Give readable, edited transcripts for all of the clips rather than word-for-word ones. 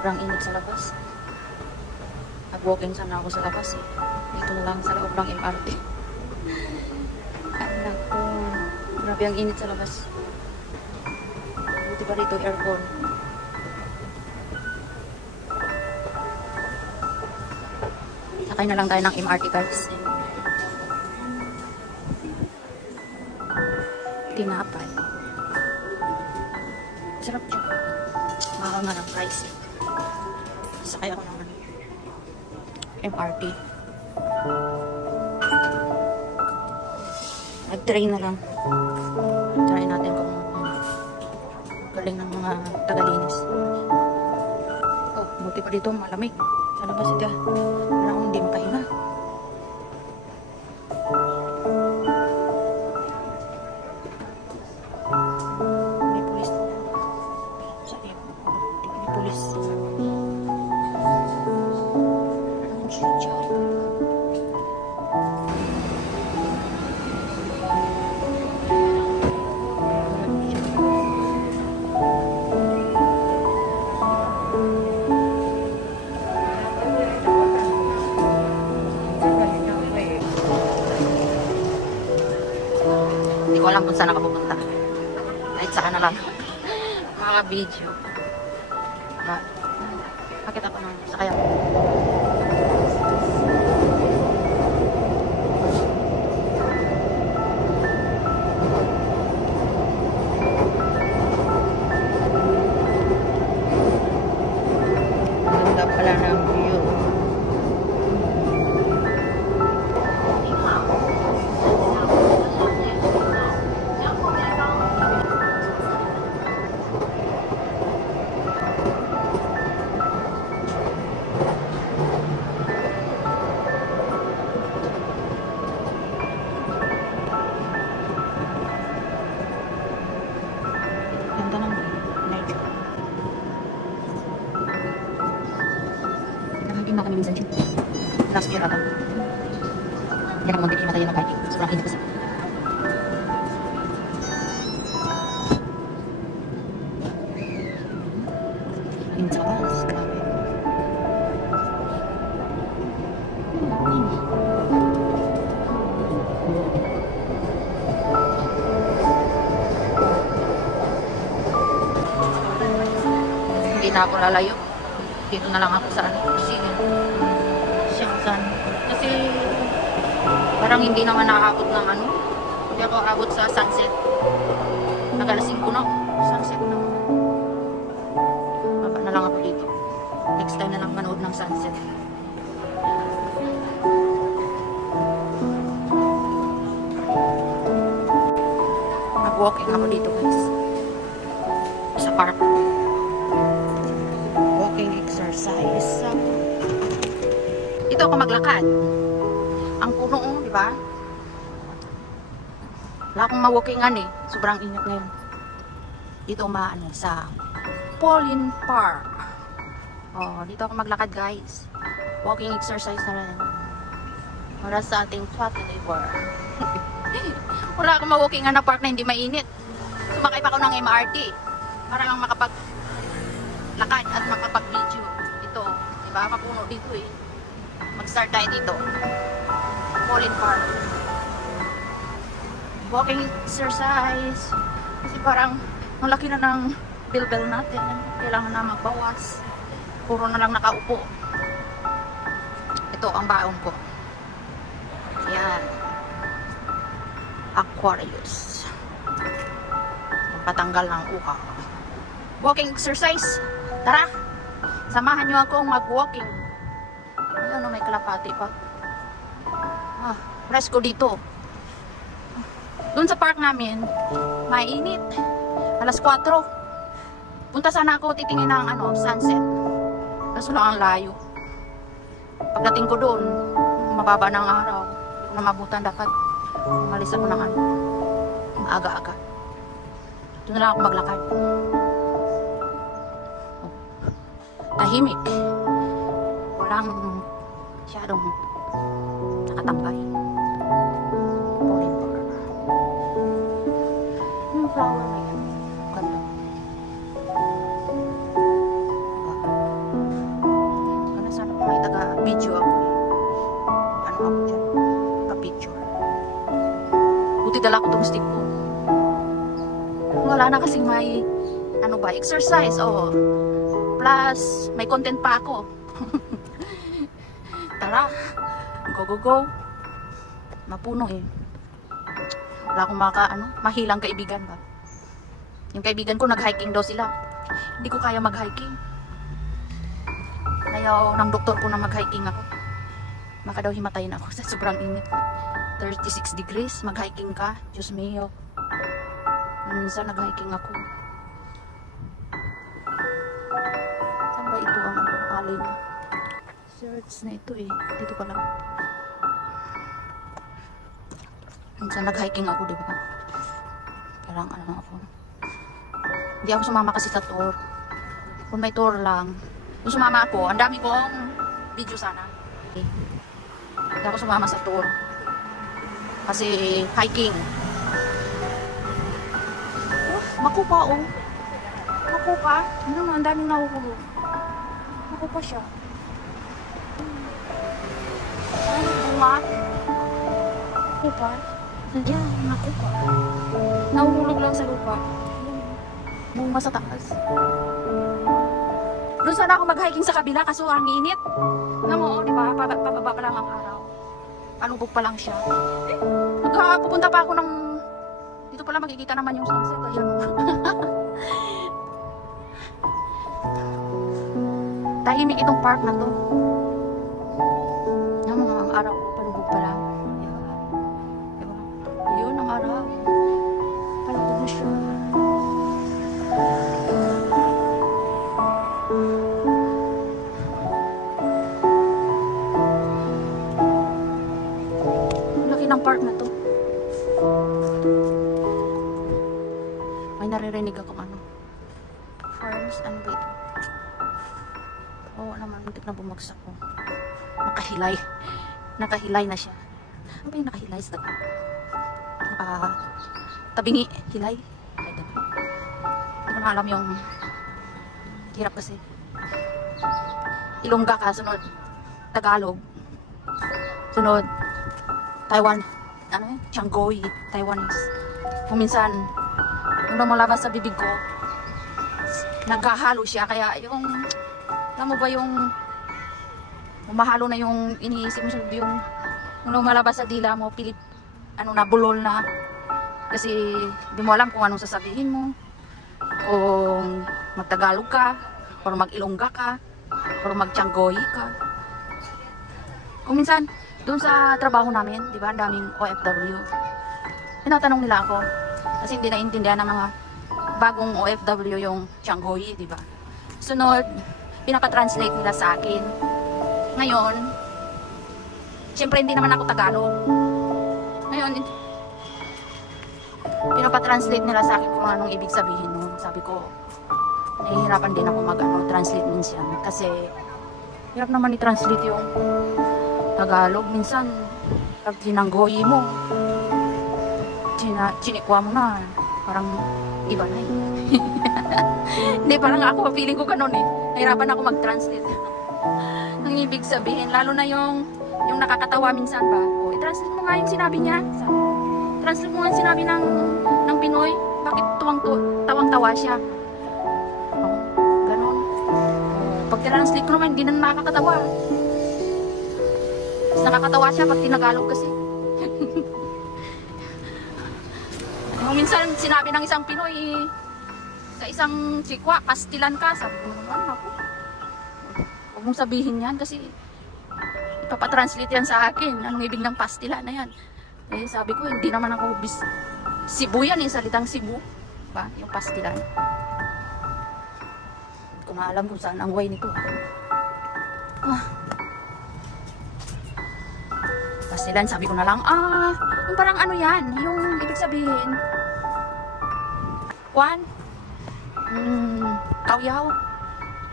Sobrang init sa labas. Nag-walking sana ako sa labas eh. Dito na lang sa loob ng MRT. Ay naku. Grabe ang init sa labas. Buti pa rito aircon. Sakay na lang tayo ng MRT guys. Tinapay. Sarap siya. Mahal nga ng price eh. Sakay ako ng MRT. Mag-try na lang. Try natin kung galing ng mga tagalinis. Oh, buti pa dito malamig. Sa labas ito. Parang akong hindi makahinga. May pulis. Saan yun? May pulis. Hindi ko alam kung saan nakapupunta. Kahit saan na lang. Mga video. Bakit ako nang sakaya? Ganda pala ng view. Ganda ng nature. Nakagin na kami minsan dyan. Last year ata. Yan ang muntik yung matayin ng parking. Sobrang init kasi. Init sa labas. Grabe. Hindi na ako lalayo. Dito na lang ako sa Siangsan. Kasi parang hindi naman nakakabot ng hindi ako abot sa sunset. Nag-alas 5 na. Sunset na. Baba na lang ako dito. Next time na lang manood ng sunset. Nag-walking ako dito guys. Sa park. Walking exercise. Dito ako maglakad. Ang puno, di ba? Wala akong ma-walkingan eh. Sobrang init ngayon. Dito sa Pauline Park. Oh, dito ako maglakad guys. Walking exercise na rin. Para sa ating fatty liver. Wala akong ma-walkingan na park na hindi mainit. Sumakay pa ako ng MRT. Para lang makapaglakad at makapag-video. Ito, diba? Mapuno dito eh. Mag-start tayo dito. Pauline Park. Walking exercise. Kasi parang ang laki na ng bilbel natin. Kailangan na magbawas. Puro na lang nakaupo. Ito ang baon ko. Yan. Aquarius. Patanggal ng uhaw. Walking exercise. Tara. Samahan nyo akong mag-walking. Ayan o, may kalapati pa. Presko dito. Doon sa park namin, mainit. Alas 4. Punta sana ako titingin ng sunset. Kaso lang ang layo. Pagdating ko doon, mababa ng araw. Kung na mabutan dapat umalis ako ng aga-aga. Doon na lang ako maglakad. Tahimik. Walang masyadong nakatambay. Pauline Park. Yung flower na yan. Ganda. Buti dala ko tong stick ko. Wala na kasing may, ano ba, exercise. Oh. Plus, may content pa ako. Tara. Go, go, go. Mapuno eh. Wala akong mahilang kaibigan ba. Yung kaibigan ko, nag-hiking daw sila. Hindi ko kaya mag-hiking. Ayaw ng doktor ko na mag-hiking ako. Baka daw himatayin ako sa sobrang init. 36 degrees, mag-hiking ka. Diyos mio. Minsan nag-hiking ako. Saan ba ito ang alay niya? Search na ito eh. Dito pala. Minsan nag-hiking ako, di ba? Parang ano ako. Hindi ako sumama kasi sa tour. Kung may tour lang. Kung sumama ako, ang dami kong video sana. Okay. Hindi ako sumama sa tour. Kasi hiking. Oh, makupa oh. Makupa. Ano naman, ang daming nahuhulog. Makupa siya. Ano bunga? Makupa. Nandiyan, makupa. Nahuhulog lang sa lupa. Bunga sa taas. Doon sana ako mag-hiking sa kabila kaso ang init. Alam mo, di ba? Pababa pa lang ang araw. Palubog pa lang siya. Pupunta pa ako ng... Dito pala makikita naman yung sunset. Ayun. Tahimik itong park na to. Alam mo, ang araw. Palubog pa lang. Diba? Ayun, ang araw. Palubog na siya. Ng park na to. May naririnig akong ano. Farms, ano ba ito? Oo naman, muntik na bumagsak ko. Nakahilay. Nakahilay na siya. Ano ba yung nakahilay sa tabi? Tabingi. Hilay. Hindi ko na alam yung hirap kasi. Ilongga ka, sunod Tagalog. Sunod Taiwan, ano yun? Changgoi, Taiwanese. Kung minsan, yung lumalabas sa bibig ko, nagkahalo siya. Kaya yung, alam mo ba yung, mahalo na yung iniisip mo yung lumalabas sa dila mo, ano na, bulol na. Kasi, di mo alam kung anong sasabihin mo. Kung magtagalog ka, or mag-ilongga ka, or mag-changgoi ka. Kung minsan, doon sa trabaho namin, di ba, ang daming OFW. Tinatanong nila ako, kasi hindi naintindihan ng mga bagong OFW yung Changgoi, di ba? Sunod, pinapatranslate nila sa akin. Ngayon, siyempre hindi naman ako Tagalog. Ngayon, pinapatranslate nila sa akin kung anong ibig sabihin nun. Sabi ko, nahihirapan din ako mag-translate minsan. Kasi, hirap naman i-translate yung Tagalog. Minsan, pag tinanggoyi mo, chinikwa mo na, parang iba na eh. Hindi, parang ako, feeling ko ganun eh. Nahirapan ako mag-translate. Ang ibig sabihin, lalo na yung nakakatawa minsan ba, o, i-translate mo nga yung sinabi niya. Translate mo nga yung sinabi ng Pinoy. Bakit tawang-tawa siya? O, ganun. Pag translate ko naman, hindi na nakakatawa. Nakakatawa siya pag tinagalog kasi. Yung minsan sinabi ng isang Pinoy sa isang chikwa, pastilan ka. Sabi ko naman ako, huwag mong sabihin yan kasi ipapatranslate yan sa akin. Anong ibig ng pastilan na yan? Eh sabi ko, hindi naman ako Cebu yan eh, salitang Cebu ba? Yung pastilan. Hindi ko na alam kung saan ang way nito. Pastilan, sabi ko na lang, yung parang ano yan, yung ibig sabihin, kawyaw,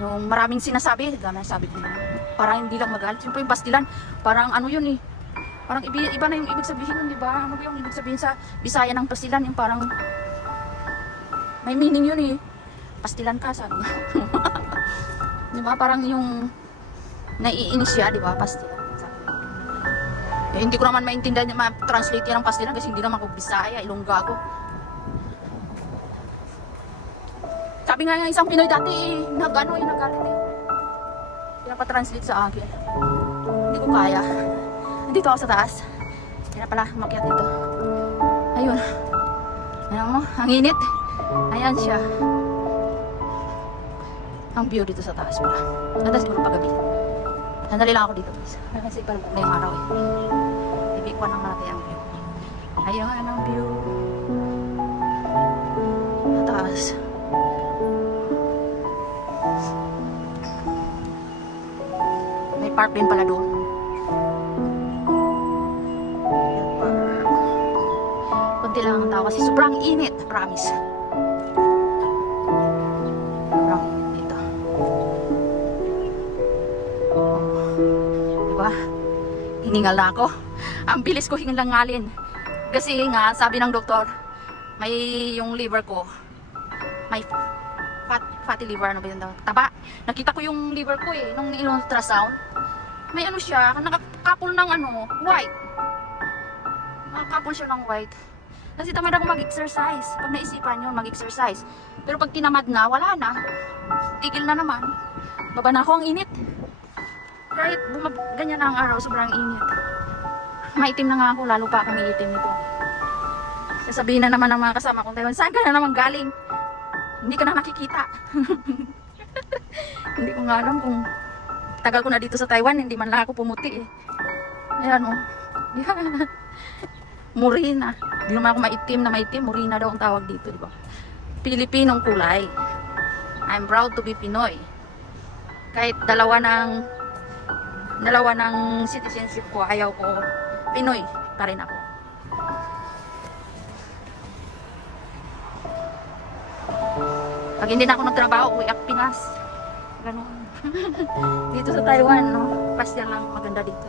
yung maraming sinasabi, gana sabi ko na, parang hindi lang magalit. Siyempre yung pastilan, parang ano yun eh, parang iba na yung ibig sabihin nun, di ba? Ano ba yung ibig sabihin sa Bisaya ng pastilan, yung parang, may meaning yun eh, pastilan ka, sabi ko. Di ba? Parang yung, naiinis siya, di ba? Pastilan. Eh, hindi ko naman maintindihan ma-translate yan ng pastilan kasi hindi naman ako Bisaya, Ilongga ako. Sabi nga ng isang Pinoy dati, nagalit eh. Pinapa-translate sa akin. Hindi ko kaya. Dito ako sa taas. Kaya pala, makiat dito. Ayun. Ayan mo, ang init. Ayan siya. Ang view dito sa taas pala. Ganda siguro paggabi. Sandali lang ako dito. Kasi parang na yung araw eh. Ibigwan lang natin ang view. Ayun ang view. Sa taas. May park din pala doon. Kunti lang ang tao kasi sobrang init. Promise. Sobrang init dito. Diba? Hiningal na ako. Ang bilis ko hingalangalin. Kasi nga, sabi ng doktor, may yung liver ko, may fatty liver, ano ba yun daw? Taba. Nakita ko yung liver ko eh, nung ultrasound. May ano siya, nakakapul ng ano, white. Nakakapul siya ng white. Kasi tamad ako mag-exercise. Pag naisipan yun, mag-exercise. Pero pag tinamad na, wala na. Tigil na naman. Baba na ako, ang init. Kahit ganyan na ang araw, sobrang init. Maitim na nga ako, lalo pa akong iitim nito. Sasabihin na naman ng mga kasama kong Taiwan, saan ka na naman galing? Hindi ka na nakikita. Hindi ko nga alam kung tagal ko na dito sa Taiwan, hindi man lang ako pumuti eh. Ayan o. Yan. Morena. Hindi naman ako maitim na maitim. Morena daw ang tawag dito, di ba? Pilipinong kulay. I'm proud to be Pinoy. Kahit dalawa ng citizenship ko, ayaw ko, Pinoy pa rin ako. Pag hindi na ako nagtrabaho, uwi ako Pinas. Ganun. Dito sa Taiwan, no? Pasyal lang, maganda dito.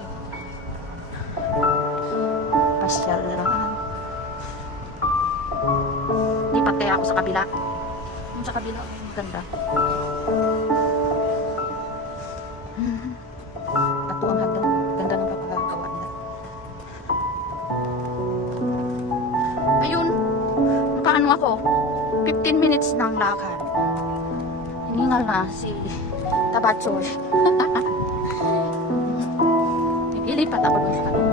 Pasyal lang. Lipat kaya ako sa kabila. Yung sa kabila, maganda. Ato ang hagdan. Ganda ng papagawa nila. Ayun. Paano ako? 15 minutes ng lakad. Hiningal na si Tabachoy. Ilipat ako doon sa kabila.